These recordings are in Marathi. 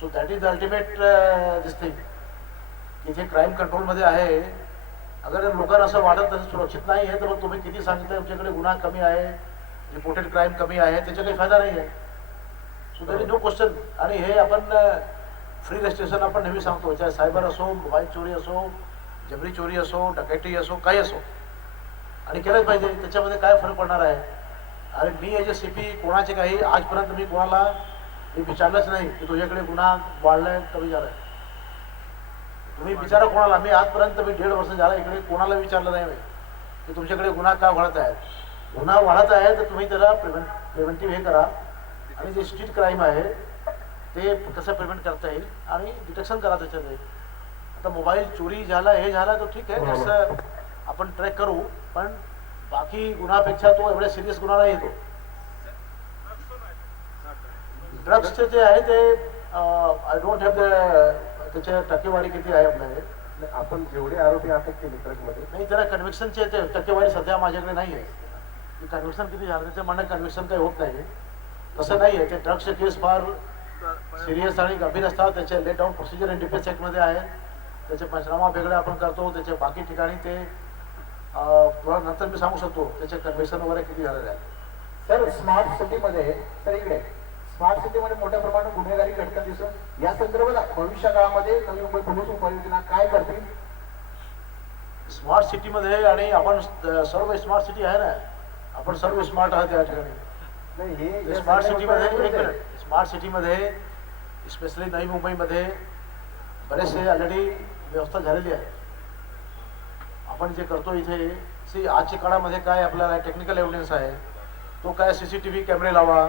So that is the ultimate this thing. इथे क्राईम कंट्रोलमध्ये आहे. अगर लोकांना असं वाटत तसं सुरक्षित नाही आहे तर मग तुम्ही किती सांगितलं तुमच्याकडे गुन्हा कमी आहे, रिपोर्टेड क्राईम कमी आहे, त्याचा काही फायदा नाही आहे. So that is no question. आणि हे आपण फ्री रजिस्ट्रेशन आपण नेहमी सांगतो, चाहे सायबर असो, मोबाईल चोरी असो, जबरी चोरी असो, डकैती असो, काही असो, आणि केलंच पाहिजे. त्याच्यामध्ये काय फरक पडणार आहे. आणि मी एज अ CP कोणाचे काही आजपर्यंत मी कोणाला मी विचारलंच नाही की तुझ्याकडे गुन्हा वाढलाय कमी झालाय. तुम्ही विचारा कोणाला. मी आजपर्यंत मी 1.5 वर्ष झाला इकडे कोणाला विचारलं नाही मी की तुमच्याकडे गुन्हा का वाढत आहे. गुन्हा वाढत आहे तर तुम्ही त्याला प्रिव्हेंटिव्ह हे करा, आणि जे स्ट्रीट क्राईम आहे ते कसं प्रिव्हेंट करता येईल आणि डिटेक्शन करा त्याच्यात. आता मोबाईल चोरी झाला हे झाला तो ठीक आहे, तसं आपण ट्रॅक करू, पण बाकी गुन्हापेक्षा तो एवढ्या सिरियस गुन्हा नाही येतो. ड्रग्सचे जे आहे ते आय डोंट हॅव त्याच्या टक्केवारी किती आहे आपल्याकडे. आपण जेवढे आरोपी अटक केले ट्रकमध्ये, नाही त्याला कन्व्हिक्शनचे ते टक्केवारी सध्या माझ्याकडे नाही आहे. कन्व्हिक्शन किती झालं त्याचं म्हणणं कन्व्हिक्शन काही होत नाही. तसं नाही आहे. ते ड्रग्सचे केस फार सिरियस आणि गंभीर असतात. त्याचे laid down procedure in defence ॲक्टमध्ये आहे. त्याचे पंचनामा वेगळे आपण करतो. त्याचे बाकी ठिकाणी ते थोडा नंतर मी सांगू शकतो त्याचे कन्व्हिक्शन वगैरे किती झालेले आहे. सर स्मार्ट सिटीमध्ये तर इकडे स्मार्ट सिटीमध्ये मोठ्या प्रमाणात गुन्हेगारी घटना दिसत. या संदर्भात भविष्य काळामध्ये नवी मुंबई पोलीस उपाययोजना काय करतील? स्मार्ट सिटीमध्ये, आणि आपण सर्व स्मार्ट सिटी आहे ना, आपण सर्व स्मार्ट आहात त्या ठिकाणी. स्मार्ट सिटीमध्ये स्पेशली नवी मुंबईमध्ये बरेचसे ऑलरेडी व्यवस्था झालेली आहे. आपण जे करतो इथे आजच्या काळामध्ये काय आपल्याला टेक्निकल एव्हिडन्स आहे तो काय CCTV कॅमेरे लावा,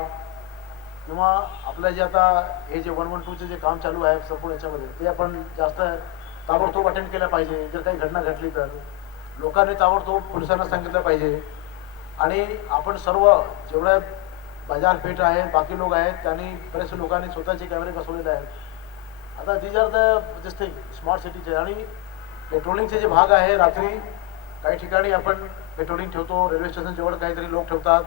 किंवा आपलं जे आता हे जे 112चे जे काम चालू आहे संपूर्ण याच्यामध्ये ते आपण जास्त ताबडतोब अटेंड केलं पाहिजे. जर काही घटना घडली तर लोकांनी ताबडतोब पोलिसांना सांगितलं पाहिजे. आणि आपण सर्व जेवढ्या बाजारपेठ आहे बाकी लोक आहेत त्यांनी बरेचसे लोकांनी स्वतःचे कॅमेरे बसवलेले आहेत. आता these are the this thing smart सिटीचे. आणि पेट्रोलिंगचे जे भाग आहे, रात्री काही ठिकाणी आपण पेट्रोलिंग ठेवतो. रेल्वे स्टेशन जवळ काहीतरी लोक ठेवतात.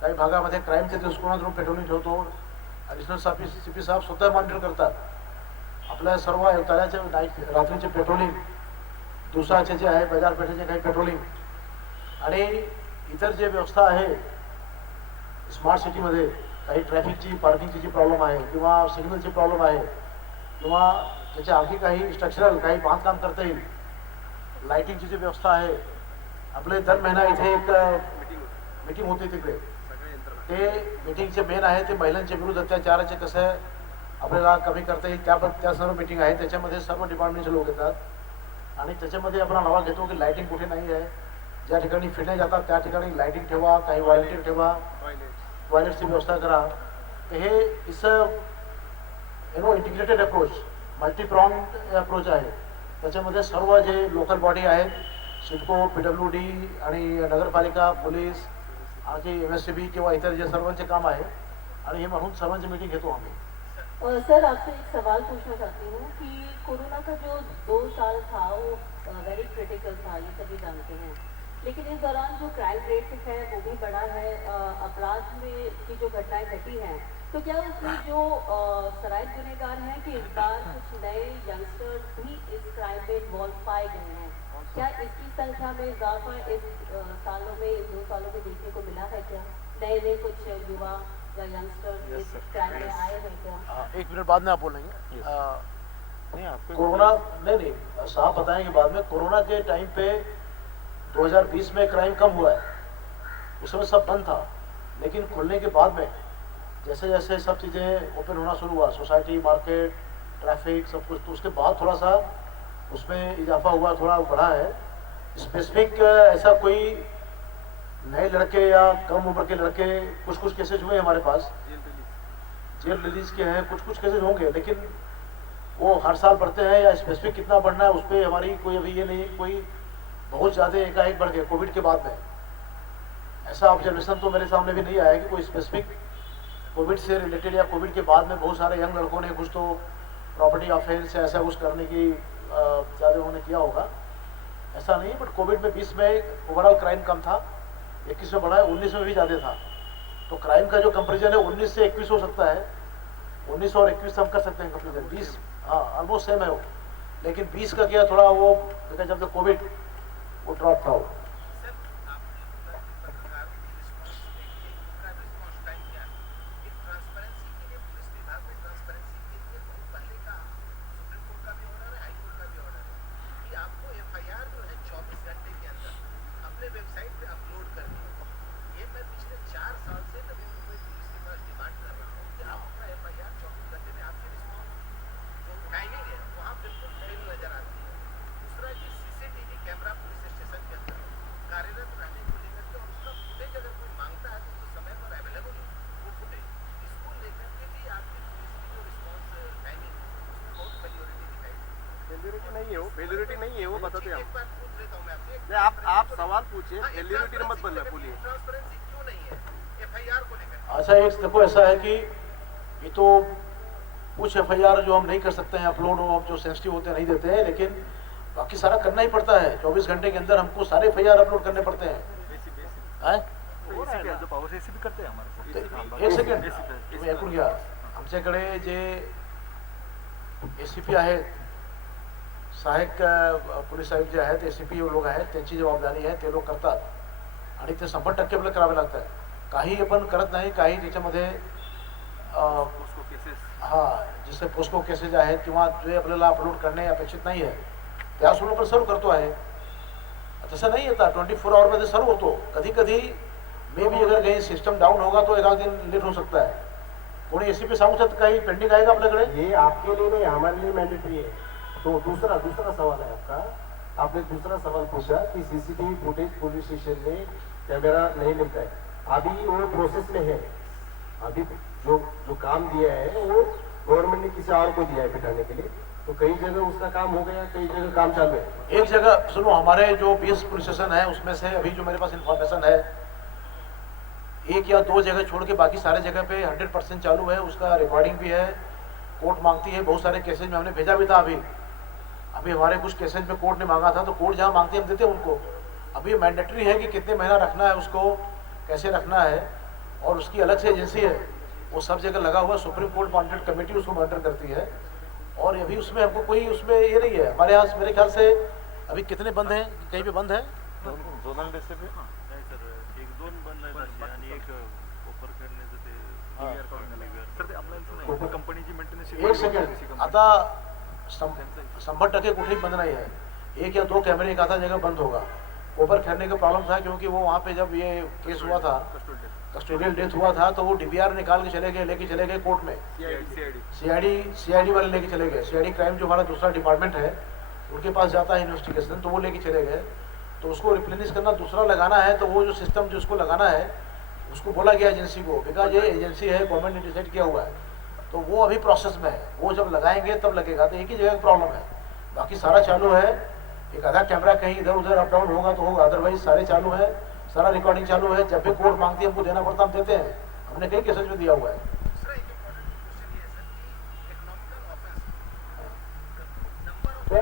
काही भागामध्ये क्राईमच्या दृष्टिकोनातून पेट्रोलिंग ठेवतो. ॲडिशनल CP साहेब स्वतः मॉनिटर करतात आपल्या सर्व ताऱ्याचे रात्रीचे पेट्रोलिंग, दिवसाचे जे आहे बाजारपेठेचे काही पेट्रोलिंग, आणि इतर जे व्यवस्था आहे स्मार्ट सिटीमध्ये. काही ट्रॅफिकची पार्किंगची जी प्रॉब्लेम आहे, किंवा सिग्नलची प्रॉब्लेम आहे, किंवा त्याच्या आणखी काही स्ट्रक्चरल काही बांधकाम करता येईल, लाईटिंगची जी व्यवस्था आहे. आपले दर महिना इथे एक मीटिंग होते तिकडे. ते मीटिंगचे मेन आहे ते महिलांच्या विरुद्ध अत्याचाराचे कसं आपल्याला कमी करता येईल त्या सर्व मीटिंग आहे. त्याच्यामध्ये सर्व डिपार्टमेंटचे लोक येतात, आणि त्याच्यामध्ये आपण आढावा घेतो की लाईटिंग कुठे नाही आहे. ज्या ठिकाणी फिरणे जातात त्या ठिकाणी लाईटिंग ठेवा, काही व्हायलेटिव्ह ठेवा, टॉयलेटची व्यवस्था करा. तर हे इट्स इंटिग्रेटेड अप्रोच, मल्टीप्रॉन्ग अप्रोच आहे. त्याच्यामध्ये सर्व जे लोकल बॉडी आहेत, सिडको, PWD आणि नगरपालिका, पोलीस, आणखी MSCB किंवा इतर जे सर्वांचे काम आहे, आणि हे म्हणून सर्वांची मीटिंग घेतो आम्ही. सर आपसे एक सवाल पूछना चाहती हूँ कि कोरोना का जो 2 साल था वो वेरी क्रिटिकल था, ये सभी जानते हैं, लेकिन इस दौरान जो क्राइम रेट है वो भी बढ़ा है, अपराध में की जो घटनाएं घटी हैं, तो क्या उसमें जो सराइत गुनहगार हैं कि इस बार कुछ नए यंगस्टर्स भी इस क्राइम में इन्वॉल्व पाए गए हैं? क्या इसकी संख्या में इजाफा इस सालों में, इन 2 सालों में देखने को मिला है? क्या नए कुछ युवा या यंगस्टर्स इस क्राइम में आए हैं क्या? 1 मिनट बाद में आप बोलेंगे. कोरोना नहीं साहब बताएंगे बाद में. कोरोना के टाइम पे 2020 में क्राइम कम हुआ है, उस समय सब बंद था. लेकिन खुलने के बाद में जैसे जैसे सब चीज़ें ओपन होना शुरू हुआ, सोसाइटी, मार्केट, ट्रैफिक, सब कुछ, तो उसके बाद थोड़ा सा उसमें इजाफा हुआ, थोड़ा बढ़ा है. स्पेसिफिक ऐसा कोई नए लड़के या कम उम्र के लड़के कुछ केसेज हुए हमारे पास, जेल रिलीज के हैं, कुछ केसेज होंगे, लेकिन वो हर साल बढ़ते हैं. या स्पेसिफिक कितना बढ़ना है उस पर हमारी कोई अभी ये नहीं, कोई बहुत ज़्यादा एकाएक बढ़ गए. कोविड के बाद में ऐसा ऑब्जर्वेशन तो मेरे सामने भी नहीं आया कि कोई स्पेसिफिक कोविड से रिलेटेड या कोविड के बाद में बहुत सारे यंग लड़कों ने कुछ तो प्रॉपर्टी ऑफेंस या ऐसा कुछ करने की ज़्यादा उन्होंने किया होगा, ऐसा नहीं. बट कोविड में 20 में ओवरऑल क्राइम कम था, 21 में बढ़ा है, 19 में भी ज़्यादा था. तो क्राइम का जो कंपेरिजन है 19 से 21 हो सकता है, 19 और 21 हम कर सकते हैं कंप्लीट। 20 हाँ ऑलमोस्ट सेम है वो, लेकिन 20 का क्या थोड़ा वो बिकॉज ऑफ द कोविड वो ड्रॉप था वो। फेल्यूरिटी नहीं है वो बताते हम। नहीं, आप सवाल पूछिए, फेल्यूरिटी मत बोलिए। अच्छा एक देखो ऐसा है कि ये तो कुछ FIR जो हम नहीं कर सकते हैं अपलोड, वो जो सेंसिटिव होते हैं नहीं देते हैं, लेकिन बाकी सारा करना ही पड़ता है। 24 घंटे के अंदर हमको सारे FIR अपलोड करने पड़ते हैं। जो पावर एसीपी करते हैं हमारे एक सेकंड तुम्ही ऐकून घ्या, आमच्याकडे जे ACP आहेत, सहायक पोलीस आयुक्त जे आहेत, ACP लोक आहेत, त्यांची जबाबदारी आहे, ते लोक करतात आणि ते 100% आपल्याला करावे लागतात। काही आपण करत नाही, काही त्याच्यामध्ये हां जसे पोस्को केसेस आहेत किंवा जे आपल्याला अपलोड करणे अपेक्षित नाही आहे त्या सोडून आपण सर्व करतो आहे। तसं नाही येता 24 आवर में सर्व होतो। कधी कधी मे भी अगर कहीं सिस्टम डाउन होगा तो एक आध दिन लेट हो सकता है। कोणी ACP सांगू शकतं काही पेंडिंग आहे का आपल्याकडे? ये आपके लिए नहीं, हमारे लिए मैंडेटरी है। तो दूसरा सवाल है आपका, आपने दूसरा सवाल पूछा कि CCTV फुटेज पुलिस स्टेशन में कैमरा नहीं मिलता है। अभी वो प्रोसेस में है। अभी जो काम दिया है वो गवर्नमेंट ने किसी और को दिया है बिठाने के लिए, तो कई जगह उसका काम हो गया, कई जगह काम चालू है। एक जगह सुनो, हमारे जो 20 पुलिस स्टेशन है उसमें से अभी जो मेरे पास इंफॉर्मेशन है 1 या 2 जगह छोड़ के बाकी सारे जगह पे 100% चालू है। उसका रिकॉर्डिंग भी है, कोर्ट मांगती है। बहुत सारे केसेज में हमने भेजा भी था। अभी हमारे कुछ केसेज में कोर्ट ने मांगा था, तो कोर्ट जहाँ मांगती है हम देते हैं उनको। अभी मैंडेटरी है कि कितने महीना रखना है उसको, कैसे रखना है, और उसकी अलग से एजेंसी है, वो सब जगह लगा हुआ। सुप्रीम कोर्ट मॉनिटर कमेटी उसको मॉनिटर करती है, और अभी उसमें हमको कोई उसमें ये नहीं है। हमारे यहाँ मेरे ख्याल से अभी कितने बंद हैं, कहीं पे बंद है? झोनल डेस्क नाही सर, 1-2 बंद आहेत आणि एक ऑफर करण्याचं ते DVR काढून आलं सर। ते आपल्याला नाही कंपनीची मेंटेनन्स। एक सेकंड, आता 100% कुठेही बंद नहीं है। 1 या 2 कैमरे एक आधा जगह बंद होगा। ऊपर खैरने का प्रॉब्लम था, क्योंकि वो वहाँ पे जब ये केस हुआ था, कस्टोडियल डेथ हुआ था, तो वो DVR निकाल के चले गए, लेके चले गए कोर्ट में। CID वाले लेके चले गए। CID क्राइम जो हमारा दूसरा डिपार्टमेंट है उनके पास जाता है इन्वेस्टिगेशन, तो वो लेके चले गए। तो उसको रिप्लेनिश करना, दूसरा लगाना है, तो वो जो सिस्टम जो उसको लगाना है उसको बोला गया एजेंसी को, बिकॉज ये एजेंसी है, गवर्नमेंट ने डिसाइड किया हुआ है, तो वो अभी प्रोसेस में है। वो जब लगाएंगे तब लगेगा। तो एक ही जगह प्रॉब्लम है, बाकी सारा चालू है। एक आधा कैमरा कहीं इधर उधर अप डाउन होगा तो होगा, अदरवाइज सारे चालू है, सारा रिकॉर्डिंग चालू है। जब भी कोर्ट मांगती है हमको देना पड़ता, हम देते हैं। हमने कई केसेज में दिया हुआ है।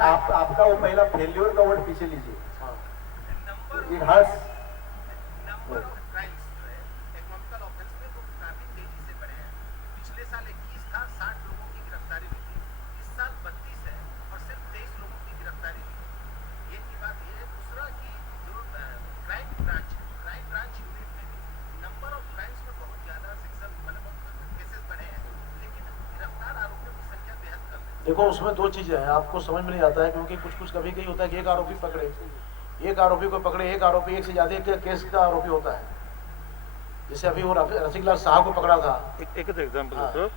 आपका वो पहला फेल्योर का वर्ड पीछे लीजिए। It hurts. देखो उसमें 2 चीज़ें हैं, आपको समझ में नहीं आता है, क्योंकि कुछ कभी कहीं होता है कि एक आरोपी पकड़े, एक आरोपी को पकड़े, एक आरोपी एक से ज़्यादा के केस का आरोपी होता है। जैसे अभी वो रसिकलाल शाह को पकड़ा था। एकच एक्झाम्पल होतं,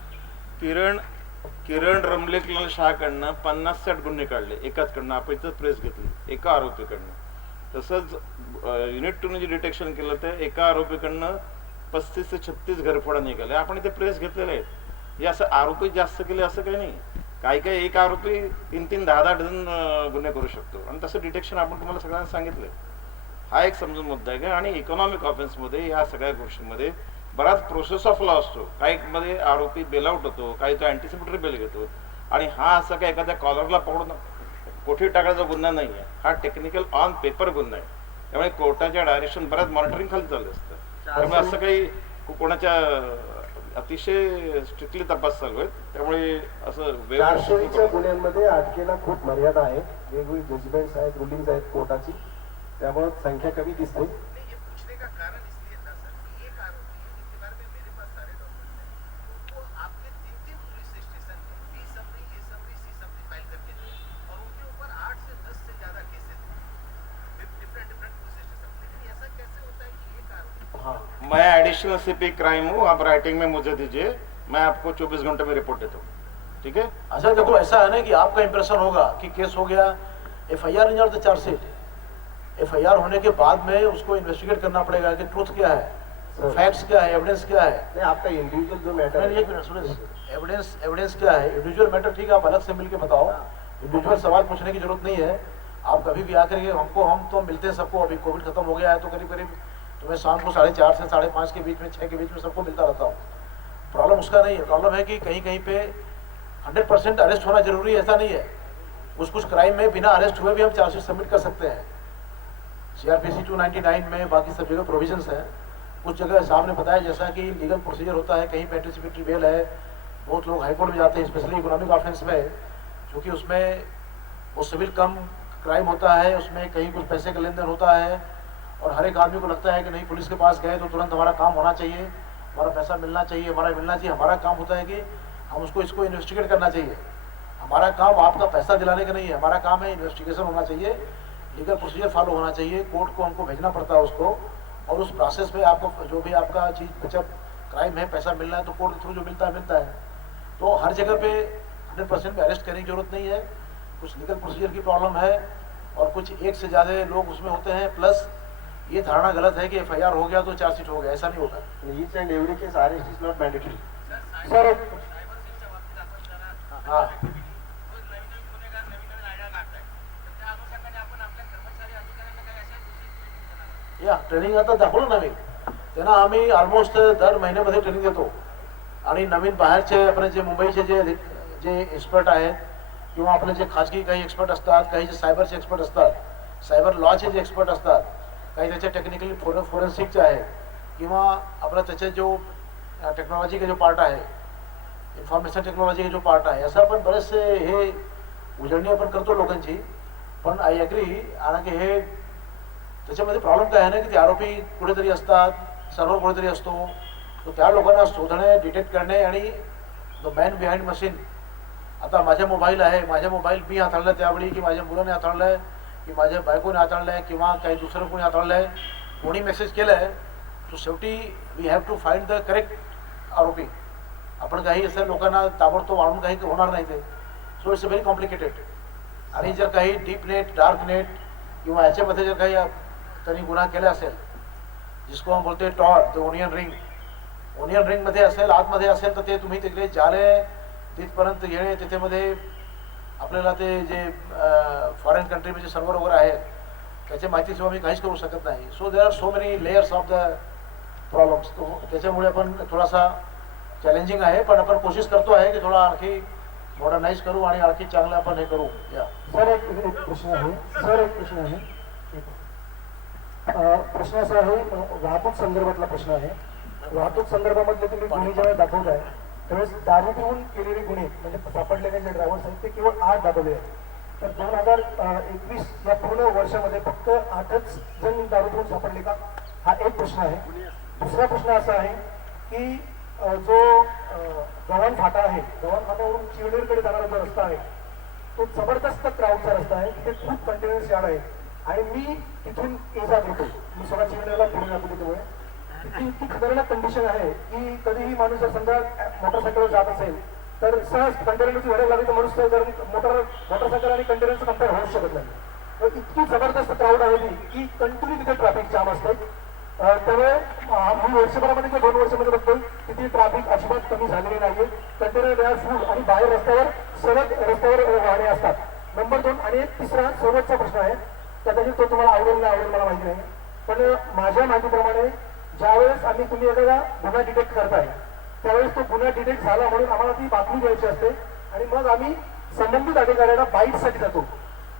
किरण रमलेकलाल शाहकडनं 50-60 गुन्हे काढले एकाचकडनं, आपण इथं प्रेस घेतली एका आरोपीकडनं। तसंच युनिट 2 ने जे डिटेक्शन केलं तर एका आरोपीकडनं 35 ते 36 घरफोडा निघाले, आपण इथे प्रेस घेतलेले आहेत। हे असं आरोपी जास्त केले असं काही नाही, काही एक आरोपी 3-3, 10-10 डझन गुन्हे करू शकतो, आणि तसं डिटेक्शन आपण तुम्हाला सगळ्यांना सांगितलंय। हा एक समजून मुद्दा आहे का। आणि इकॉनॉमिक ऑफेन्समध्ये ह्या सगळ्या गोष्टींमध्ये बराच प्रोसेस ऑफ लॉ असतो। काही मध्ये आरोपी बेल आउट होतो, काही तो अँटिसिपेटरी बेल घेतो, आणि हा असा काय एखाद्या कॉलरला पकडून कोठे टाकायचा गुन्हा नाही आहे, हा टेक्निकल ऑन पेपर गुन्हा आहे। त्यामुळे कोर्टाच्या डायरेक्शन बऱ्याच मॉनिटरिंग खाली चालू असतं, त्यामुळे असं काही कोणाच्या अतिशय स्ट्रिक्टली तपास चालू आहेत, त्यामुळे असं 400च्या गुन्ह्यांमध्ये अटकेला खूप मर्यादा आहे, वेगवेगळी जजमेंट्स आहेत, रुलिंग्स आहेत कोर्टाची, त्यामुळे संख्या कमी दिसते. ये पूछने का कारण इसलिए था सर कि एक आरोपी है जिनके बारे में मेरे पास सारे डॉक्यूमेंट्स हैं, वो आपके 3 पुलिस स्टेशन में बी समरी, ए समरी, सी समरी फाइल करके थे और उनके ऊपर 8 से 10 से ज्यादा केसेस थे डिफरेंट पुलिस स्टेशन. लेकिन ऐसा कैसे होता है कि एक आरोपी हाँ, मैं एडिशनल सीपी क्राइम हूँ, आप राइटिंग में मुझे दीजिए, मैं आपको 24 घंटे में रिपोर्ट देता हूँ. ठीक है. अच्छा देखो, ऐसा है ना कि आपका इंप्रेशन होगा कि केस हो गया, FIR नहीं और चार्जशीट. FIR होने के बाद में उसको इन्वेस्टिगेट करना पड़ेगा कि ट्रूथ क्या है, फैक्ट्स क्या है, एविडेंस क्या है. नहीं आपका इंडिविजुअल जो मैटर नहीं, एक मिनट सुनिए, एविडेंस क्या है. इंडिविजुअल मैटर ठीक है, आप अलग से मिलके बताओ. इंडिविजुअल सवाल पूछने की जरूरत नहीं है. आप कभी भी आकर के हम तो मिलते हैं सबको. अभी कोविड खत्म हो गया है तो करीब करीब तो मैं शाम को 4:30 से 5:30 के बीच में, 6 के बीच में सबको मिलता रहता हूँ. प्रॉब्लम उसका नहीं है. प्रॉब्लम है कि कहीं कहीं पे 100% अरेस्ट होना जरूरी है, ऐसा नहीं है. कुछ क्राइम में बिना अरेस्ट हुए भी हम चार्जशीट सबमिट कर सकते हैं. CRPC 299 में बाकी सब जगह प्रोविजंस हैं. कुछ जगह सामने बताया जैसा कि लीगल प्रोसीजर होता है, कहीं पे एंटीसिपेटरी बेल है, बहुत लोग हाईकोर्ट में जाते हैं, स्पेशली इकोनॉमिक ऑफेंस में, क्योंकि उसमें वो सिविल कम क्राइम होता है, उसमें कहीं कुछ पैसे का लेन देन होता है और हर एक आदमी को लगता है कि नहीं पुलिस के पास गए तो तुरंत हमारा काम होना चाहिए, हमारा पैसा मिलना चाहिए, हमारा मिलना चाहिए. हमारा काम होता है कि हम इसको इन्वेस्टिगेट करना चाहिए. हमारा काम आपका पैसा दिलाने का नहीं है. हमारा काम है इन्वेस्टिगेशन होना चाहिए, लीगल प्रोसीजर फॉलो होना चाहिए, कोर्ट को हमको भेजना पड़ता है उसको, और उस प्रोसेस में आपको जो भी आपका चीज़ जब क्राइम है, पैसा मिलना है तो कोर्ट के थ्रू जो मिलता है. तो हर जगह पे 100% में अरेस्ट करने की जरूरत नहीं है. कुछ लीगल प्रोसीजर की प्रॉब्लम है और कुछ एक से ज़्यादा लोग उसमें होते हैं. प्लस ये धारणा गलत है कि FIR हो गया तो चार्जशीट हो गया, ऐसा नहीं होता. Each and every case arrest is not mandatory. Sir हाँ, या ट्रेनिंग आता दाखवलं नवीन त्यांना आम्ही ऑलमोस्ट दर महिन्यामध्ये ट्रेनिंग देतो. आणि नवीन बाहेरचे आपले जे मुंबईचे जे एक्सपर्ट आहेत किंवा आपले जे खाजगी काही एक्सपर्ट असतात, काही जे सायबरचे एक्सपर्ट असतात, सायबर लॉचे जे एक्सपर्ट असतात, काही त्याचे टेक्निकली फोरेन्सिकचे आहेत किंवा आपला त्याचे जो टेक्नॉलॉजी का जो पार्ट आहे, इन्फॉर्मेशन टेक्नॉलॉजी का जो पार्ट आहे, असं आपण बरेचसे हे उजळणी आपण करतो लोकांची. पण आय ॲग्री. आणि हे त्याच्यामध्ये प्रॉब्लेम काय आहे ना की ते आरोपी कुठेतरी असतात, सर्व्हर कुठेतरी असतो, तो त्या लोकांना शोधणे, डिटेक्ट करणे आणि द मॅन बिहाइंड मशीन. आता माझा मोबाईल आहे, माझा मोबाईल मी हाताळला त्यावेळी की माझ्या मुलाने हाताळला आहे की माझ्या बायकोने हाताळला आहे किंवा काही दुसरं कोणी हाताळलं आहे, कोणी मेसेज केलं आहे, तो शेवटी we have to find the correct आरोपी. आपण काही असं लोकांना ताबडतोब आणून काही होणार नाही ते. So it's very complicated. आणि जर काही डीप नेट, डार्क नेट किंवा याच्यामध्ये जर काही त्यांनी गुन्हा केला असेल, जिसको हम बोलते टॉर, द ओनियन रिंगमध्ये असेल, आतमध्ये असेल, तर ते तुम्ही तिकडे जाले तिथपर्यंत येणे, तिथेमध्ये आपल्याला ते जे फॉरेन कंट्रीमध्ये सर्व्हर वगैरे आहेत त्याच्या माहितीशिवाय मी काहीच करू शकत नाही. So there are so many layers of the problems. तो त्याच्यामुळे आपण थोडासा चॅलेंजिंग आहे, पण आपण कोशिश करतो आहे की थोडा आणखी मॉडर्नाइज करू आणि आणखी चांगलं आपण हे करू. या सर एक प्रश्न आहे. प्रश्न असा आहे, वाहतूक संदर्भातला प्रश्न आहे. वाहतूक संदर्भामधले तुम्ही गुन्हे जेव्हा दाखवताय त्यावेळेस दारू पिऊन केलेले गुन्हे म्हणजे सापडलेले जे ड्रायव्हर्स आहेत ते केवळ 8 दाखवले आहेत. तर 2021 या पूर्ण वर्षामध्ये फक्त 8च जण दारू पिऊन सापडले का, हा एक प्रश्न आहे. दुसरा प्रश्न असा आहे की जो गव्हाण फाटा आहे, गव्हाण फाट्यावरून चिवनेरकडे जाणारा जो रस्ता आहे तो जबरदस्त क्राऊडचा रस्ता आहे. तिथे खूप कंटेनर्स यार्ड आहे आणि मी तिथून जात होतो. मी स्वतः चिवनेरला पुढे जातो त्याच्यामुळे इतकी खतरनाक कंडिशन आहे की कधीही माणूस जर समजा मोटरसायकलवर जात असेल तर सहज कंटेनरची वेळ लागली तर माणूस जर मोटरसायकल आणि कंटेनरचं कंपेअर होऊ शकत नाही. तर इतकी जबरदस्त क्राऊड आहे की कंटिन्यू तिथे ट्रॅफिक जाम असते. त्यामुळे मी वर्षभरामध्ये किंवा 2 वर्षामध्ये बघतोय तिथे ट्रॅफिक अजिबात कमी झालेली नाहीये. कंटेनर या फुल आणि बाहेर रस्त्यावर वाहने असतात. नंबर 2. आणि एक तिसरा शेवटचा प्रश्न आहे, कदाचित तो तुम्हाला आवडेल नाही आवडेल मला माहिती नाही, पण माझ्या माहितीप्रमाणे ज्यावेळेस तुम्ही एखादा गुन्हा डिटेक्ट करताय त्यावेळेस तो गुन्हा डिटेक्ट झाला म्हणून आम्हाला ती बातमी द्यायची असते आणि मग आम्ही संबंधित अधिकाऱ्यांना बाईटसाठी जातो.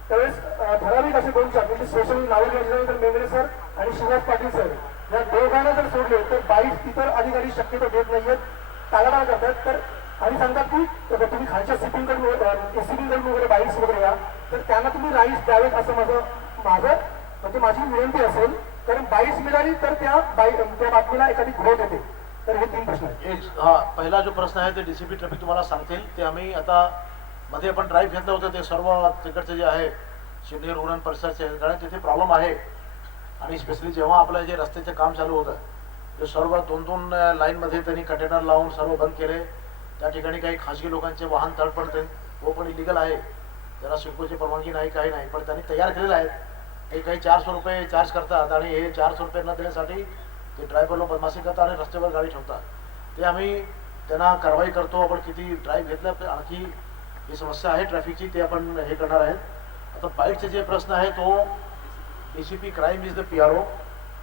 त्यावेळेस ठराविक असे 2 म्हणजे स्पेशल नावं घेतल्यानंतर मेंगडे सर आणि शिवाज पाटील सर या दोघांना जर सोडले तर बाईट इतर अधिकारी शक्यतो देत नाहीयेत. टाळाटाळ करतात. तर आणि सांगतात की तुम्ही खालच्या सीपींकडून एसीबीकडून वगैरे बाईक्स वगैरे या, तर त्यांना तुम्ही राईड्स द्यावेत असं माझं म्हणजे माझी विनंती असेल. कारण बाईक्स मिळाली तर त्या बातमीला एखादी ग्रोथ येते. तर हे 3 प्रश्न आहेत. हा पहिला जो प्रश्न आहे ते डीसीपी ट्रॅफिक तुम्हाला सांगतील. ते आम्ही आता मध्ये आपण ड्राईव्ह घेतलं होतं, ते सर्व तिकडचे जे आहे शिंदे रुग्ण परिसरचे, कारण तिथे प्रॉब्लेम आहे. आणि स्पेशली जेव्हा आपलं जे रस्त्याचे काम चालू होतं, ते सर्व 2-2 लाईनमध्ये त्यांनी कंटेनर लावून सर्व बंद केले. त्या ठिकाणी काही खाजगी लोकांचे वाहन तडपडते, तो पण इलिगल आहे, त्याला सिडकोची परवानगी नाही, काही नाही, पण त्यांनी तयार केलेलं आहे. ते काही 400 रुपये चार्ज करतात आणि हे 400 रुपये न देण्यासाठी ते ड्रायव्हरला बदमाशी करतात आणि रस्त्यावर गाडी ठेवतात. ते आम्ही त्यांना कारवाई करतो. आपण किती ड्राईव्ह घेतलं, आणखी ही समस्या आहे ट्रॅफिकची, ते आपण हे करणार आहेत. आता बाईटचे जे प्रश्न आहे तो DCP crime is the PRO.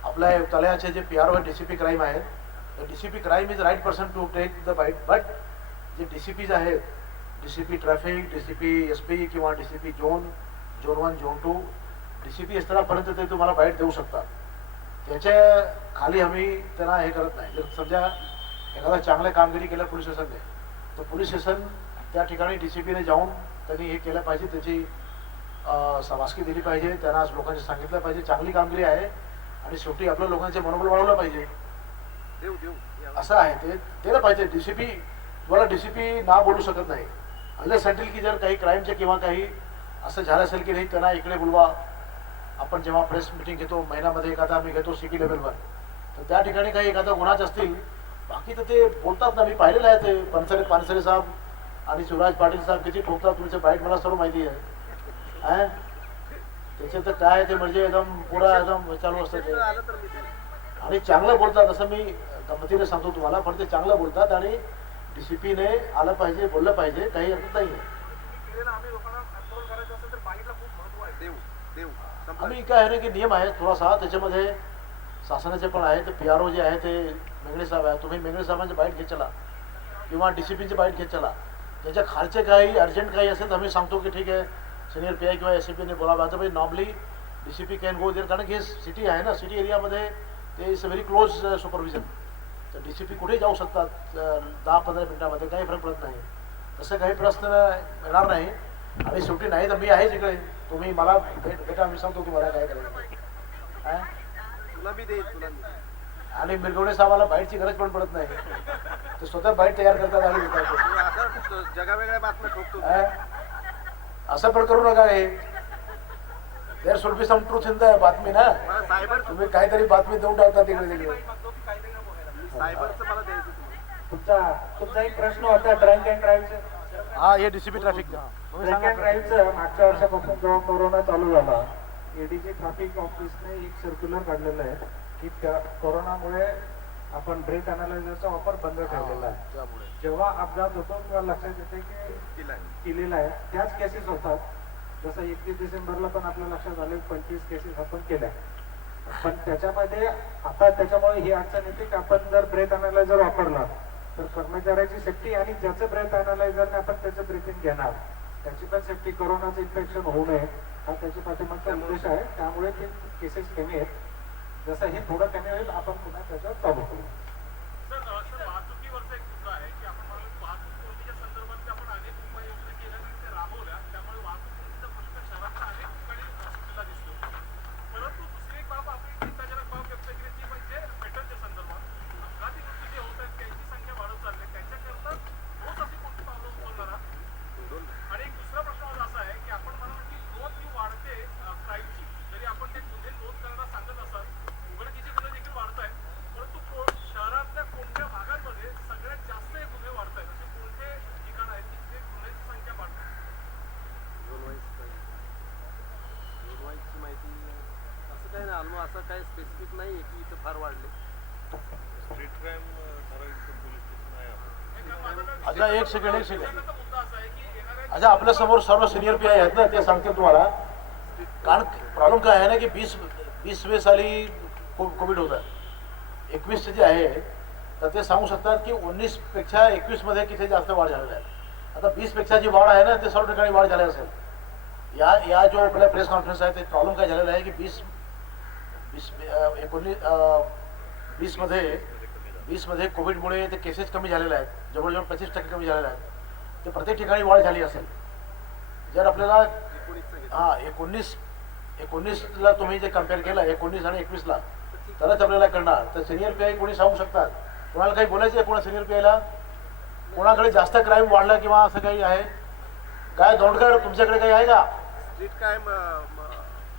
आपल्या तळ्याचे जे PRO डीसीपी क्राईम आहे, DCP crime is right person to take the bite. But जे डीसीपीज आहेत, डीसीपी ट्रॅफिक, डीसीपी SP किंवा डीसीपी झोन 1, झोन 2, डीसीपी स्तरापर्यंत ते तुम्हाला बाईट देऊ शकतात. त्याच्या खाली आम्ही त्यांना हे करत नाही. जर समजा एखादा चांगलं कामगिरी केलं पोलीस स्टेशनने, तर पोलीस स्टेशन त्या ठिकाणी डीसीपीने जाऊन त्यांनी हे केलं पाहिजे, त्याची शाबासकी दिली पाहिजे, त्यांना लोकांनी सांगितलं पाहिजे चांगली कामगिरी आहे आणि शेवटी आपल्या लोकांचे मनोबल वाढवलं पाहिजे. असं आहे, ते केलं पाहिजे. डीसीपी तुम्हाला डीसीपी ना बोलू शकत नाही अनलेस अनटिल की जर काही क्राईमचे किंवा काही असं झालं असेल की नाही, त्यांना इकडे बोलवा. आपण जेव्हा प्रेस मिटिंग घेतो महिन्यामध्ये एखादा आम्ही घेतो सिटी लेवलवर, तर त्या ठिकाणी काही एखादा गुन्हाच असतील, बाकी तर ते बोलतात ना. मी पाहिलेलं आहे ते पानसरे साहेब आणि शिवराज पाटील साहेब किती ठोकतात तुमचे बाईट, मला सर्व माहिती आहे. त्याचे तर काय ते म्हणजे एकदम पुरा एकदम चालू असतं ते, आणि चांगलं बोलतात. असं मी गमतीने सांगतो तुम्हाला, पण ते चांगलं बोलतात आणि डीसीपीने आलं पाहिजे, बोललं पाहिजे, काही अर्थ नाही. आम्ही काय आहे ना की नियम आहे थोडासा, त्याच्यामध्ये शासनाचे पण आहे. ते PRO जे आहे ते मेंगणे साहेब आहे, तुम्ही मेंगणे साहेबांचे बाईट घेत चला किंवा डीसीपीचे बाईट घेत चला. त्याच्या खालचे काही अर्जंट काही असेल तर आम्ही सांगतो की ठीक आहे सिनियर PI किंवा SCPने बोलावं. आता भाई normally DCP can go there, कारण की हे सिटी आहे ना, सिटी एरियामध्ये ते is a very close supervision. तर डीसीपी कुठे जाऊ शकतात 10-15 मिनिटामध्ये, काही फरक पडत नाही. तसं काही प्रश्न येणार नाही. आणि शेवटी नाही तर मी आहे इकडे, तुम्ही मला भेटा, मी सांगतो तुम्हाला काय करायचं. आणि मिरगवणे साहेबाला बाईटची गरज पण पडत नाही, ते स्वतः बाईट तयार करतात आणि देतात. जगावेगळ्या बातम्या ठोकतो. असं पण करू नका. हे there should be some truth in the बातमी ना. तुम्ही काहीतरी बातमी देऊन टाकता तिकडे तिकडे. तुमचा एक प्रश्न होता ड्रंक अँड ड्राईव्हचा. हा, हे डीसीपी ट्रॅफिक ड्रंक अँड ड्राईव्हचं मागच्या वर्षापासून जेव्हा कोरोना चालू झाला, ADG ट्रॅफिक ऑफिसने एक सर्क्युलर काढलेलं आहे की त्या कोरोनामुळे आपण ब्रेक अनालायझरचा वापर बंद ठेवलेला आहे. त्यामुळे जेव्हा अपघात होतो तेव्हा लक्षात येते की केलेला आहे, त्याच केसेस होतात. जसं 31 डिसेंबरला पण आपल्या लक्षात आले 25 केसेस आपण केल्या. पण त्याच्यामध्ये आता त्याच्यामुळे ही अडचण येते की आपण जर ब्रेथ अनालायझर वापरला तर कर्मचाऱ्याची सेफ्टी आणि ज्याचं ब्रेथ अनालायझरने आपण त्याचं ब्रीथिंग घेणार त्याची पण सेफ्टी, कोरोनाचं इन्फेक्शन होऊ नये हा त्याच्या पाठीमागचा उद्देश आहे. त्यामुळे ते केसेस कमी आहेत. जसं हे थोडं कमी होईल आपण पुन्हा त्याच्यावर चालू करू. वाहतुकीवरचा एक मुद्दा आहे की आपण वाहतूक कोंडीच्या संदर्भात आपण अनेक उपाययोजना केल्या आणि त्या राबवल्या, त्यामुळे वाहतूक कोंडीचा प्रश्न शहरातल्या अनेक ठिकाणी सुटलेला दिसतो. परंतु दुसरी एक बाब आपण चिंताजनक बाब व्यक्त केली ती म्हणजे पेट्रोलच्या संदर्भात अपघाती मृत्यू जे होत आहेत त्यांची संख्या वाढत चालली आहे. त्यांच्याकरता रोज अशी कोणती पावलं उचलणार आहात? आणि एक दुसरा प्रश्न माझा असा आहे की आपण म्हणाल की ग्रोथ ही वाढते क्राईमची, जरी आपण ते गुन्हे नोंद करायला सांगत असाल, उघडकीचे गुन्हे देखील वाढत आहेत, परंतु शहरातल्या कोणत्या भागांमध्ये सगळ्यात जास्त हे गुन्हे वाढत आहेत? असे कोणते ठिकाण आहेत की तिथे गुन्ह्याची संख्या वाढते? ची माहिती असं काही नाही, अल्मो असं काही स्पेसिफिक नाही आहे की इथं फार वाढले. स्ट्रीट क्राईम ठराविक पोलीस स्टेशन आहे आपण. अच्छा एक सेकंड मुद्दा असा आहे की येणाऱ्या अच्छा आपल्या समोर सर्व सिनियर PI आहेत ना, ते सांगतील तुम्हाला. कारण प्रॉब्लेम काय आहे ना की 20 साली कोविड होता, 21 जे आहे तर ते सांगू शकतात की 19 पेक्षा 21 मध्ये किती जास्त वाढ झालेला आहे. आता 20 पेक्षा जी वाढ आहे ना ते सर्व ठिकाणी वाढ झाली असेल. या जो आपल्या प्रेस कॉन्फरन्स आहे ते प्रॉब्लेम काय झालेला आहे की 20 मध्ये 20मध्ये कोविडमुळे ते केसेस कमी झालेल्या आहेत, जवळजवळ 25% कमी झालेल्या आहेत. ते प्रत्येक ठिकाणी वाढ झाली असेल. जर आपल्याला 19ला तुम्ही जे कम्पेअर केलं 19 आणि 21ला, तरच आपल्याला कळणार. तर सिनियर पी आय कोणी सांगू शकतात? कोणाला काही बोलायचं आहे? कोणा सिनियर पी आयला कोणाकडे जास्त क्राईम वाढला किंवा असं काही आहे काय? दौंडकर तुमच्याकडे काही आहे का? स्ट्रीट क्राईम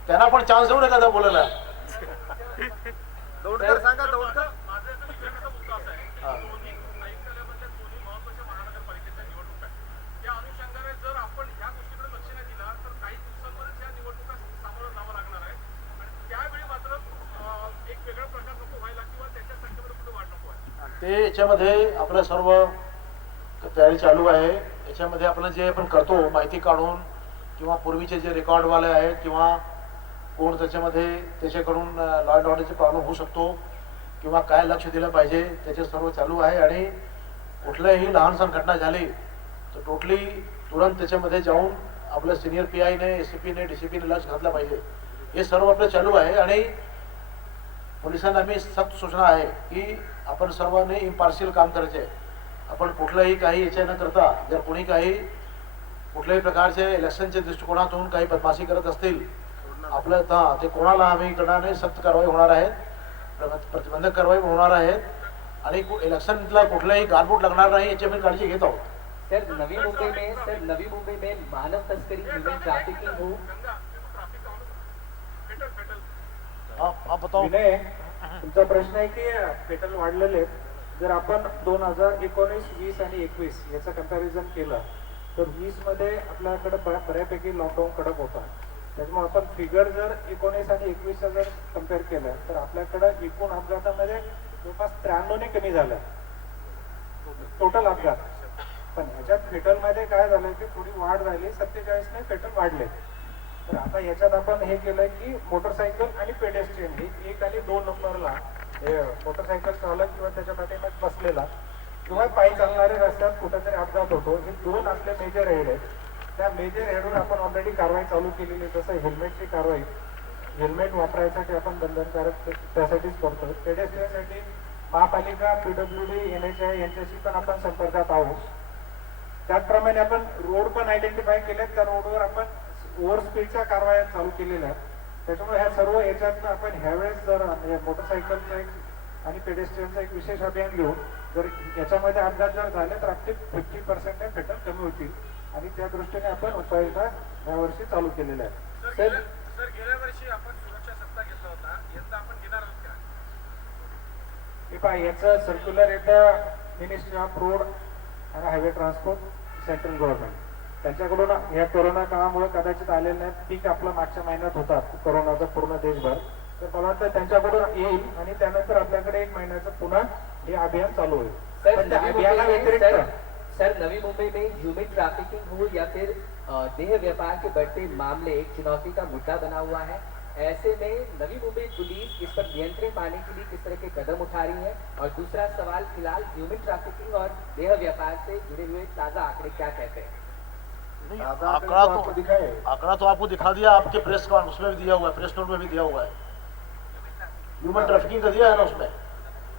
त्यांना पण चान्स देऊ नका बोलायला. दौंडकर सांगा. दौंडकर माझा याचा विचाराचा मुद्दा असा आहे की हा. दोन्ही आयुक्तालयामधल्या दोन्ही महत्वाच्या महानगरपालिकेच्या निवडणुका आहेत. त्या अनुषंगाने जर आपण ह्या गोष्टीकडे लक्ष नाही दिला तर काही दिवसांमध्येच या निवडणुका सामोरं जावं लागणार आहे आणि त्यावेळी मात्र एक वेगळा प्रकार नको व्हायला किंवा त्याच्या संख्येमध्ये कुठे वाढ नको आहे. ते याच्यामध्ये आपलं सर्व तयारी चालू आहे. याच्यामध्ये आपण जे आपण करतो माहिती काढून किंवा पूर्वीचे जे रेकॉर्डवाले आहेत किंवा कोण त्याच्यामध्ये त्याच्याकडून लॉ अँड ऑर्डरचे प्रॉब्लेम होऊ शकतो किंवा काय लक्ष दिलं पाहिजे त्याचे सर्व चालू आहे. आणि कुठल्याही लहान सहान घटना झाली तर टोटली तुरंत त्याच्यामध्ये जाऊन आपल्या सिनियर पी आयने SCPने DCPने लक्ष घातलं पाहिजे. हे सर्व आपलं चालू आहे. आणि पोलिसांना मी सक्त सूचना आहे की आपण सर्वांनी इम्पार्शियल काम करायचे. आपण कुठलंही काही याच्या न करता जर कोणी काही कुठल्याही प्रकारचे इलेक्शनच्या दृष्टिकोनातून काही बदमाशी करत असतील आपलं ते कोणाला आम्ही करणार नाही. सक्त कारवाई होणार आहेत, प्रतिबंधक कारवाई होणार आहेत आणि इलेक्शनला कुठलाही गालबोट लागणार नाही याची आम्ही काळजी घेत आहोत. सर नवी मुंबई में मानव तस्करी, ह्यूमन ट्रैफिकिंग हो. आप बताओ. विनय, तुमचा प्रश्न आहे की पेटल वाढलेले आहेत. जर आपण 2019, 20 आणि 21 याचं कंपॅरिझन केलं तर 20 मध्ये आपल्याकडे बऱ्यापैकी लॉकडाऊन कडक होता. त्याच्यामुळे आपण फिगर जर 19 आणि 21चा जर कम्पेअर केलं तर आपल्याकडं एकूण अपघातामध्ये जवळपास 93ने कमी झालं टोटल अपघात. पण ह्याच्यात फेटलमध्ये काय झालं की थोडी वाढ झाली, 47ने फेटल वाढले. तर आता याच्यात आपण हे केलंय की मोटरसायकल आणि पेडेस्ट्रियन हे 1 आणि 2 नंबरला मोटरसायकल चालक किंवा त्याच्या पाठीमागे बसलेला किंवा पायी चालणारे रस्त्यात कुठेतरी अपघात होतो, हे 2 आपले मेजर हेड आहेत. त्या मेजर हेडवर आपण ऑलरेडी कारवाई चालू केलेली आहे. जसं हेल्मेटची कारवाई, हेल्मेट वापरायसाठी आपण बंधनकारक त्यासाठीच करतो. पेडेस्ट्रियनसाठी महापालिका, PWD, NHAI यांच्याशी पण आपण संपर्कात आहोत. त्याचप्रमाणे आपण रोड पण आयडेंटिफाय केलेत. त्या रोडवर आपण ओव्हर स्पीडच्या कारवाया चालू केलेल्या आहेत. त्याच्यामुळे ह्या सर्व याच्यातनं आपण ह्यावेळेस जर मोटरसायकलचा एक आणि पेडेस्ट्रियनचं एक विशेष अभियान घेऊ, जर याच्यामध्ये अपघात जर झाले तर आपली 50% फेटल कमी होतील आणि त्या दृष्टीने आपण उपाययोजना यावर्षी चालू केलेल्या आहेत. सर गेल्या वर्षी आपण सुरक्षा सप्ताह घेतला होता, यंदा आपण घेणार आहोत का? हे पहा, याचं सर्क्युलर येतं ministry of road and highway transport, central government. त्यांच्याकडून या कोरोना काळामुळे कदाचित आलेले नाही. पीक आपला मागच्या महिन्यात होता कोरोनाचा पूर्ण देशभर. तर मला वाटतं त्यांच्याकडून येईल आणि त्यानंतर आपल्याकडे 1 महिन्याचं पुन्हा हे अभियान चालू होईल. पण त्या अभियानाव्यतिरिक्त सर नवी मुंबई में ह्यूमन ट्रैफिकिंग हो या फिर देह व्यापार के बढ़ते मामले एक चुनौती का मुद्दा बना हुआ है. ऐसे में नवी मुंबई पुलिस इस पर नियंत्रण पाने के लिए किस तरह के कदम उठा रही है? और दूसरा सवाल, फिलहाल ह्यूमन ट्रैफिकिंग और देह व्यापार से जुड़े हुए ताज़ा आंकड़े क्या कहते हैं? आंकड़ा तो आपको दिखा दिया, आपके प्रेस का उसमें भी दिया हुआ है, प्रेस नोट में भी दिया हुआ है. ह्यूमन ट्रैफिकिंग का दिया है ना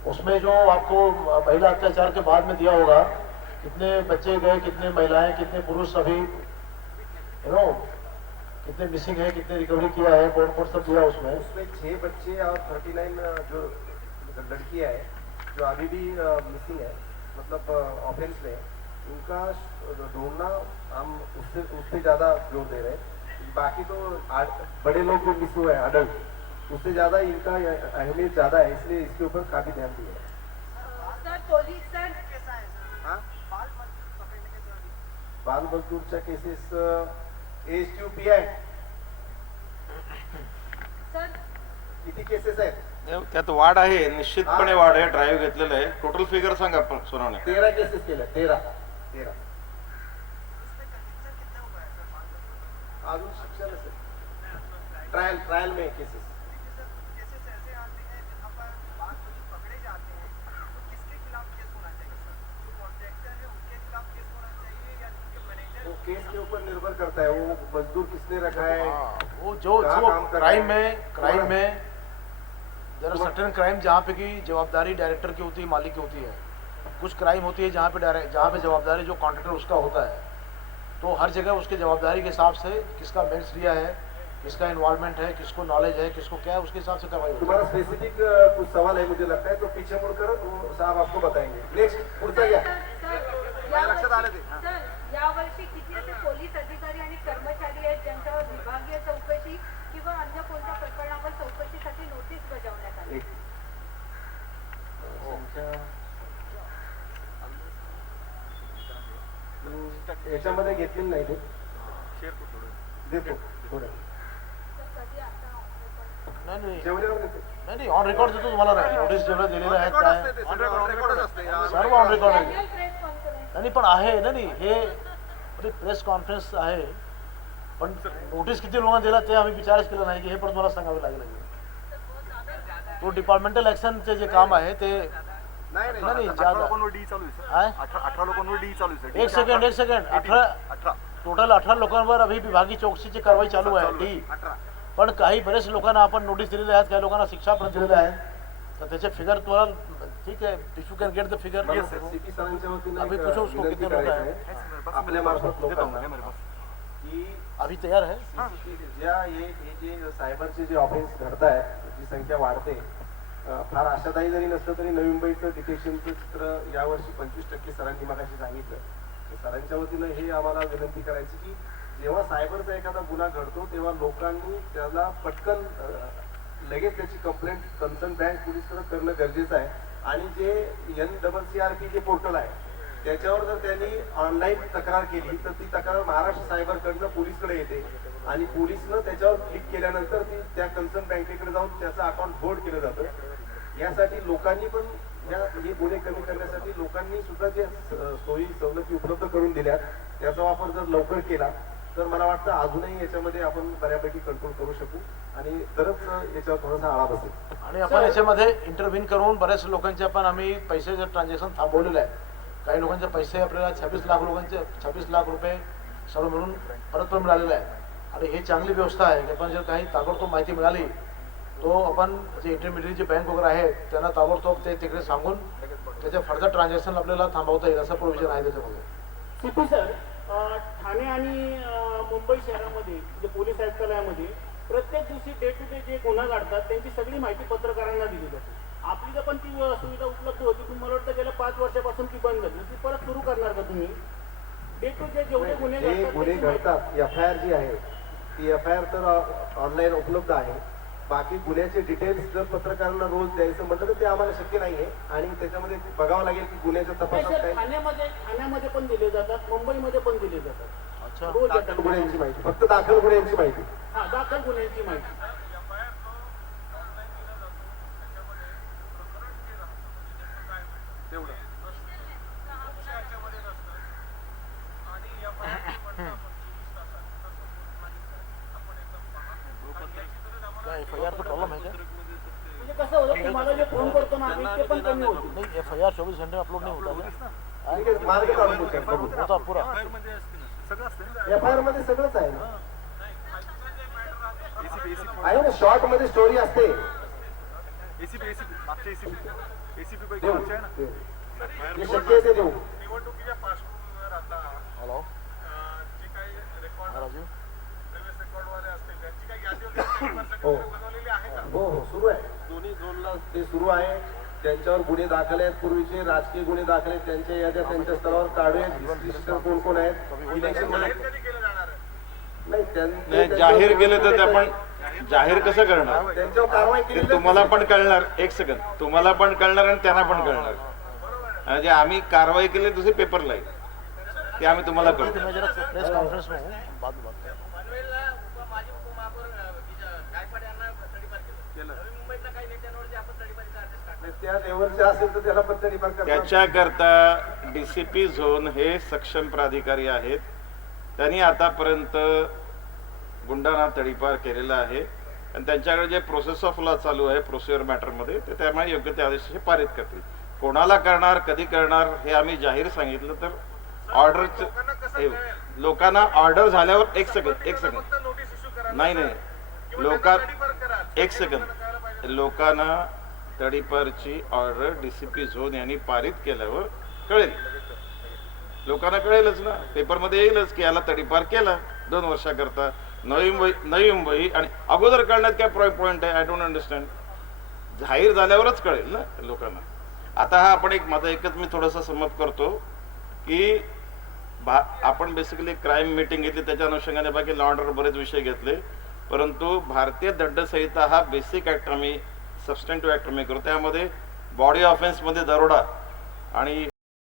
उसमें जो आपको महिला अत्याचार के बाद में दिया होगा, कितने बच्चे गए, कितने महिलाएं, कितने पुरुष, सभी कितने मिसिंग है, कितने रिकवरी किया है, कौन कौन सब दिया उसमें. 6 बच्चे और 39 जो लड़कियां हैं जो अभी भी मिसिंग है, मतलब ऑफेंस में, उनका ढूंढना हम उससे ज़्यादा जोर दे रहे हैं. बाकी तो बड़े लोग जो मिस हुए हैं अडल्ट, उससे ज़्यादा इनका अहमियत ज़्यादा है, इसलिए इसके ऊपर काफ़ी ध्यान दिया है. बाल मजदूरच्या केसेस ASTUPI किती केसेस आहेत? त्यात वाढ आहे, निश्चितपणे वाढ आहे. ड्राईव्ह घेतलेलं आहे. टोटल फिगर सांगा सोनाने. 13 केसेस केल्या. 13 अजून शिक्षण असेल. ट्रायल में केसेस केस के ऊपर निर्भर करता है, वो मजदूर किसने रखा है, वो जो क्राइम में देयर आर सर्टेन क्राइम जहाँ पे की जवाबदारी डायरेक्टर की होती है, मालिक की होती है। कुछ क्राइम होती है जहाँ पे जवाबदारी जो कॉन्ट्रैक्टर उसका होता है। तो हर जगह उसकी जवाबदारी के हिसाब से किसका मेंस लिया है, किसका इन्वॉल्वमेंट है, किसको नॉलेज है, किसको क्या है, उसके हिसाब से कार्रवाई होती है। तुम्हारा स्पेसिफिक कुछ सवाल है मुझे लगता है, तो पीछे मुड़कर वो साहब आपको बताएंगे। नेक्स्ट पुढचा घ्या। लक्षात आलं ते. हां. सर, यावर्षी किती असे पोलीस अधिकारी आणि कर्मचारी आहेत ज्यांच्यावर विभागीय चौकशी किंवा अन्य कोणत्या प्रकरणावर चौकशीसाठी नोटीस बजावण्यात आली? याच्यामध्ये घेतलेलं नाही ते देतो थोडं कधी आता नाही नाही जेवल्यावर देतो. नाही ऑन रेकॉर्ड देतो तुम्हाला. नाही नोटीस जेवढं दिलेलं आहे रेकॉर्ड असते काय ते सगळं रेकॉर्ड असते. सर्व ऑन रेकॉर्ड आहे. अॅन्युअल प्रेस कॉन्फरन्स नाही पण आहे ना, नाही हे प्रेस कॉन्फरन्स आहे, पण नोटीस किती लोकांना दिला ते आम्ही विचारच केलं नाही की हे पण तुम्हाला सांगावे लागेल. तो डिपार्टमेंटल ॲक्शनचे जे काम आहे ते नाही नाही, नाही. 18 लोकांवर डी चालू आहे आहे. 18 लोकांवर डी चालू आहे. एक सेकंड 18 टोटल 18 लोकांवर अभी विभागीय चौकशीची कारवाई चालू आहे डी. 18. पण काही बरेच लोकांना आपण नोटीस दिलेल्या आहेत, काही लोकांना शिक्षा पण दिलेल्या आहेत. तर त्याचे फिगर तुम्हाला ठीक आहे, if you can get the figure. CP सरांच्या वतीने अभी एक पूछो उसको विनंती कितने लोग करायची हैं. आहे आपल्या मार्फत लोकांना की अभी तयार है. ज्या हे जे सायबरचे जे ऑफेन्स घडत आहे, जी संख्या वाढते, फार आशादायी जरी नसलं तरी नवी मुंबईचं डिटेक्शनचं चित्र यावर्षी 25% सरांनी मगाशी सांगितलं. सरांच्या वतीनं हे आम्हाला विनंती करायची की जेव्हा सायबरचा एखादा गुन्हा घडतो तेव्हा लोकांनी त्याला पटकन लगेच त्याची कंप्लेंट कन्सर्न बँक पोलीसकडे करणं गरजेचं आहे. आणि जे NCCRP जे पोर्टल आहे त्याच्यावर जर त्यांनी ऑनलाईन तक्रार केली तर ती तक्रार महाराष्ट्र सायबरकडनं पोलीसकडे येते आणि पोलीसनं त्याच्यावर क्लिक केल्यानंतर ती त्या कन्सर्न बँकेकडे जाऊन त्याचं अकाउंट होल्ड केलं जातं. यासाठी लोकांनी पण हे गुन्हे कमी करण्यासाठी लोकांनी सुद्धा जे सोयी सवलती उपलब्ध करून दिल्यात त्याचा वापर जर लवकर केला तर मला वाटतं अजूनही याच्यामध्ये आपण बऱ्यापैकी कंट्रोल करू शकू आणि तरच याच्यावर थोडासा आळा बसेल. आणि आपण याच्यामध्ये इंटरव्हीन करून बऱ्याच लोकांचे आपण आम्ही पैशाचं ट्रान्झॅक्शन थांबवलेलं आहे. काही लोकांचे पैसे आपल्याला 26 लाख लोकांचे 26 लाख रुपये सर्व मिळून परत मिळालेले आहे. आणि ही चांगली व्यवस्था आहे की आपण जर काही ताबडतोब माहिती मिळाली तो आपण जे इंटरमिडिएट जे बँक वगैरे आहेत त्यांना ताबडतोब ते तिकडे सांगून त्याचे फर्दर ट्रान्झॅक्शन आपल्याला थांबवता येईल असं प्रोव्हिजन आहे त्याच्यामध्ये. सीपी सर, ठाणे आणि मुंबई शहरामध्ये जे पोलीस आयुक्तालयामध्ये प्रत्येक दिवशी डे टू डे जे गुन्हा घडतात त्यांची सगळी माहिती पत्रकारांना दिली जाते. आपली जर पण ती सुविधा उपलब्ध होती, तुम्ही मला वाटतं गेल्या 5 वर्षापासून ती बंद झाली, ती परत सुरू करणार का तुम्ही? डे टू डे जेवढे गुन्हे जे घडतात गुन्हे त्याची माहिती- घडतात FIR जी आहे ती FIR तर ऑनलाईन उपलब्ध आहे. बाकी गुन्ह्याचे डिटेल्स जर पत्रकारांना रोज द्यायचं म्हटलं तर ते आम्हाला शक्य नाहीये आणि त्याच्यामध्ये बघावं लागेल की गुन्ह्याच्या नाही तपासात सर, काय ठाण्यामध्ये पण दिले जातात, मुंबईमध्ये पण दिले जातात. अच्छा. रोज दाखल येतात. गुन्ह्यांची माहिती, फक्त दाखल गुन्ह्यांची माहिती. हा, दाखल गुन्ह्यांची माहिती. काय FIR चा प्रॉब्लेम आहे का? म्हणजे कसं होतं, तुम्हाला जे फोन करतो ना आम्ही ते पण कमी होते. नहीं FIR 24 घंटे अपलोड नहीं होता ठीक आहे, मार्ग काढून देऊ शकतो. होता पूरा. FIR मध्ये सगळंच आहे ना. आहे ना, शॉर्ट मध्ये स्टोरी असते. देऊ. देऊ. जे शक्य आहे ते देऊ. निवडणुकीच्या पार्श्वभूमीवर आता हॅलो जे काही रेकॉर्ड राजू. सर्व्हिस रेकॉर्डवाले असतील त्यांची काही यादी वगैरे हो. बनवलेली आहे का? हो हो सुरू आहे. दोन्ही झोनला ते सुरू आहे. त्यांच्यावर गुन्हे दाखल आहेत, पूर्वीचे राजकीय गुन्हे दाखल आहेत त्यांच्या याद्या त्यांच्या स्तरावर काढूयात. हिस्ट्री कोण कोण आहेत इलेक्शन जाहीर कधी केलं जाणार आहे? नाही नाही जाहीर केलं तर ते आपण जाहीर कसं करणार? त्यांच्यावर कारवाई ते केली तुम्हाला पण कळणार. एक सेकंड, तुम्हाला पण कळणार आणि त्यांना पण कळणार. म्हणजे आम्ही कारवाई केली दुसरी पेपरला आहे ते आम्ही तुम्हाला मैं कळू. जरा प्रेस कॉन्फ्रेंस में हूँ, बाद में बात करें. पनवेलला माजी उपमहापौर गायकवाड यांना तडीपार केलं. नवी मुंबईतल्या काही नेत्यांवर जे आपण तडीपारीचा आदेश काढला. त्या लेवलचे असेल तर त्याला पण तडीपार करतात. त्याच्याकरता DCP झोन हे सक्षम प्राधिकारी आहेत. त्यांनी आतापर्यंत गुंडांना तडीपार केलेला आहे आणि त्यांच्याकडे जे प्रोसेस ऑफ लॉ चालू आहे प्रोसिजर मॅटरमध्ये ते त्यामुळे योग्य ते आदेश हे पारित करतील. कोणाला करणार कधी करणार हे आम्ही जाहीर सांगितलं तर ऑर्डर लोकांना ऑर्डर झाल्यावर एक सेकंड फक्त नोटीस इश्यू करा. नाही किंवा लोका तडीपार करा. एक सेकंद कळायला पाहिजे. लोकांना तडीपारची ऑर्डर डीसीपी झोन यांनी पारित केल्यावर कळेल, लोकांना कळेलच ना, पेपरमध्ये येईलच की याला तडीपार केला 2 वर्षाकरता. नवी मुंबई आणि अगोदर कळण्यात काय पॉईंट आहे? I don't understand. जाहीर झाल्यावरच कळेल ना लोकांना. आता हा आपण माझा एकच मी थोडासा समअप करतो की आपण बेसिकली क्राईम मीटिंग घेतली, त्याच्या अनुषंगाने बाकी लॉ ऑर्डर बरेच विषय घेतले, परंतु भारतीय दंडसंहिता हा बेसिक ऍक्ट आम्ही सबस्टॅन्टिव्ह ऍक्ट आम्ही करतो. त्यामध्ये बॉडी ऑफेन्समध्ये दरोडा आणि